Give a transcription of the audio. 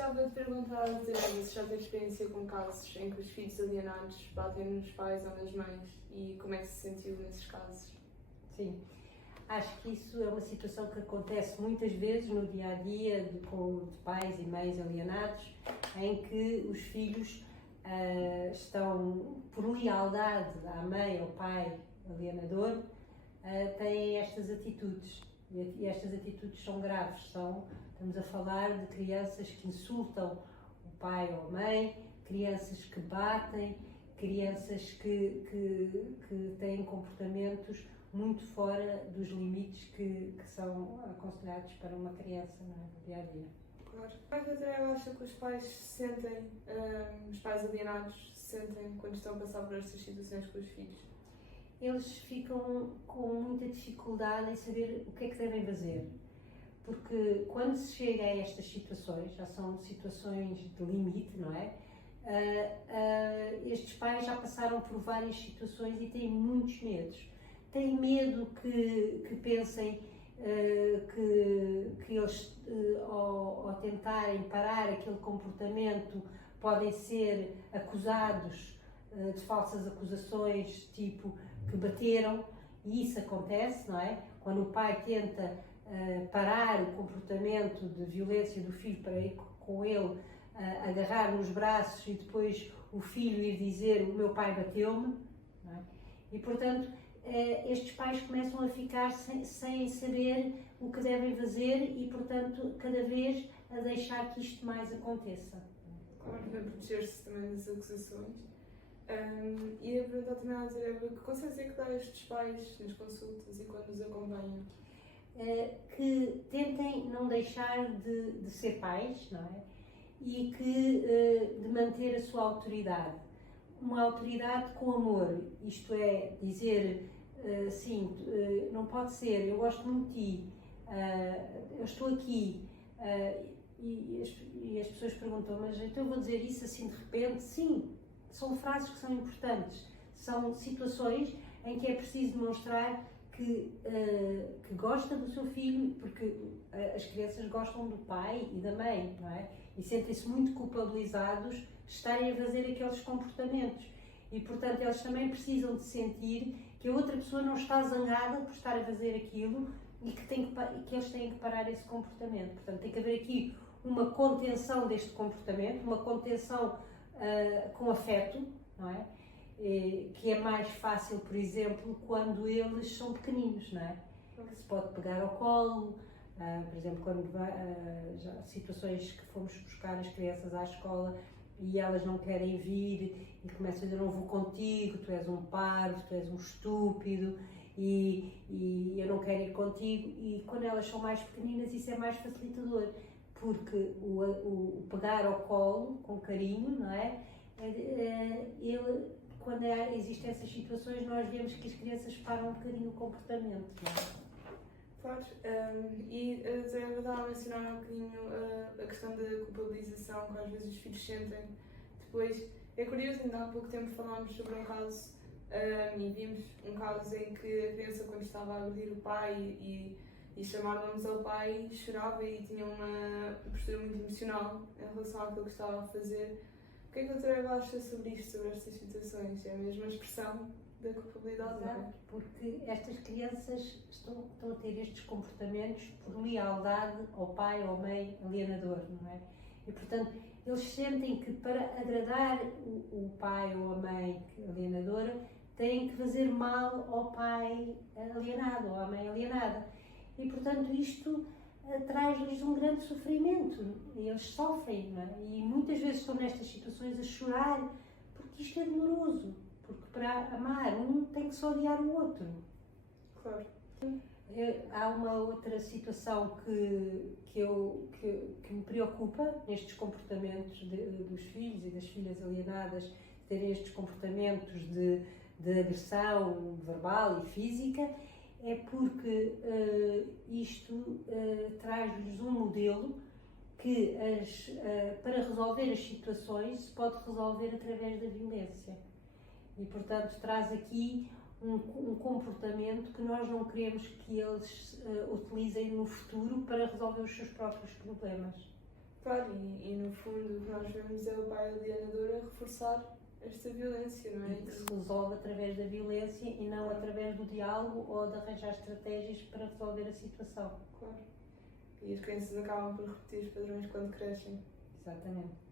Gostava de perguntar a Teresa se já teve experiência com casos em que os filhos alienados batem nos pais ou nas mães e como é que se sentiu nesses casos? Sim, acho que isso é uma situação que acontece muitas vezes no dia a dia de pais e mães alienados, em que os filhos estão, por lealdade à mãe ou pai alienador, têm estas atitudes. E estas atitudes são graves. Estamos a falar de crianças que insultam o pai ou a mãe, crianças que batem, crianças que têm comportamentos muito fora dos limites que são aconselhados para uma criança no dia a dia. Claro. Mas até eu acho que os pais se sentem, os pais alienados se sentem quando estão a passar por estas situações com os filhos. Eles ficam com muita dificuldade em saber o que é que devem fazer. Porque quando se chega a estas situações, já são situações de limite, não é? Estes pais já passaram por várias situações e têm muitos medos. Têm medo que pensem que eles, ao tentarem parar aquele comportamento, podem ser acusados de falsas acusações, tipo que bateram, e isso acontece, não é? Quando o pai tenta parar o comportamento de violência do filho para ir com ele agarrar nos braços e depois o filho ir dizer o meu pai bateu-me, não é? E portanto estes pais começam a ficar sem saber o que devem fazer e portanto cada vez a deixar que isto mais aconteça. Claro, para proteger-se também das acusações. E a perguntar também à Teresa, que conselhos é que dá a estes pais nas consultas e quando os acompanham? Que tentem não deixar de ser pais, não é? E de manter a sua autoridade. Uma autoridade com amor, isto é, dizer sim, não pode ser, eu gosto muito de ti, eu estou aqui. E as pessoas perguntam, mas então eu vou dizer isso assim de repente? Sim, são frases que são importantes, são situações em que é preciso demonstrar que gosta do seu filho, porque as crianças gostam do pai e da mãe, não é? E sentem-se muito culpabilizados de estarem a fazer aqueles comportamentos. E, portanto, eles também precisam de sentir que a outra pessoa não está zangada por estar a fazer aquilo e que eles têm que parar esse comportamento. Portanto, tem que haver aqui uma contenção deste comportamento, uma contenção com afeto, não é? Que é mais fácil, por exemplo, quando eles são pequeninos, não é? Que se pode pegar ao colo, por exemplo, quando já situações que fomos buscar as crianças à escola e elas não querem vir e começam a dizer não vou contigo, tu és um parvo, tu és um estúpido e eu não quero ir contigo, e quando elas são mais pequeninas isso é mais facilitador, porque o pegar ao colo com carinho, não é? Quando existem essas situações, nós vemos que as crianças param um bocadinho o comportamento, não é? Claro, e a Zé estava a mencionar um bocadinho a questão da culpabilização que às vezes os filhos sentem. Depois, é curioso, ainda há pouco tempo falámos sobre um caso e vimos um caso em que a criança, quando estava a agredir o pai e chamar nomes ao pai, chorava e tinha uma postura muito emocional em relação àquilo que estava a fazer. O que é que a doutora acha sobre isto, sobre estas situações? É a mesma expressão da culpabilidade, não é? Porque estas crianças estão a ter estes comportamentos por lealdade ao pai ou à mãe alienador, não é? E, portanto, eles sentem que para agradar o pai ou a mãe alienadora, têm que fazer mal ao pai alienado ou à mãe alienada. E, portanto, isto traz-lhes um grande sofrimento. E eles sofrem, não é? E muitas vezes estão nestas situações a chorar, porque isto é doloroso. Porque para amar um tem que só odiar o outro. Claro. Há uma outra situação que me preocupa nestes comportamentos dos filhos e das filhas alienadas, terem estes comportamentos de agressão verbal e física, é porque isto traz-lhes um modelo que para resolver as situações se pode resolver através da violência. E, portanto, traz aqui um comportamento que nós não queremos que eles utilizem no futuro para resolver os seus próprios problemas. Claro, e no fundo o que nós vemos é o pai alienador a reforçar esta violência, não é? E que se resolve através da violência e não através do diálogo ou de arranjar estratégias para resolver a situação. Claro. E as crianças acabam por repetir os padrões quando crescem. Exatamente.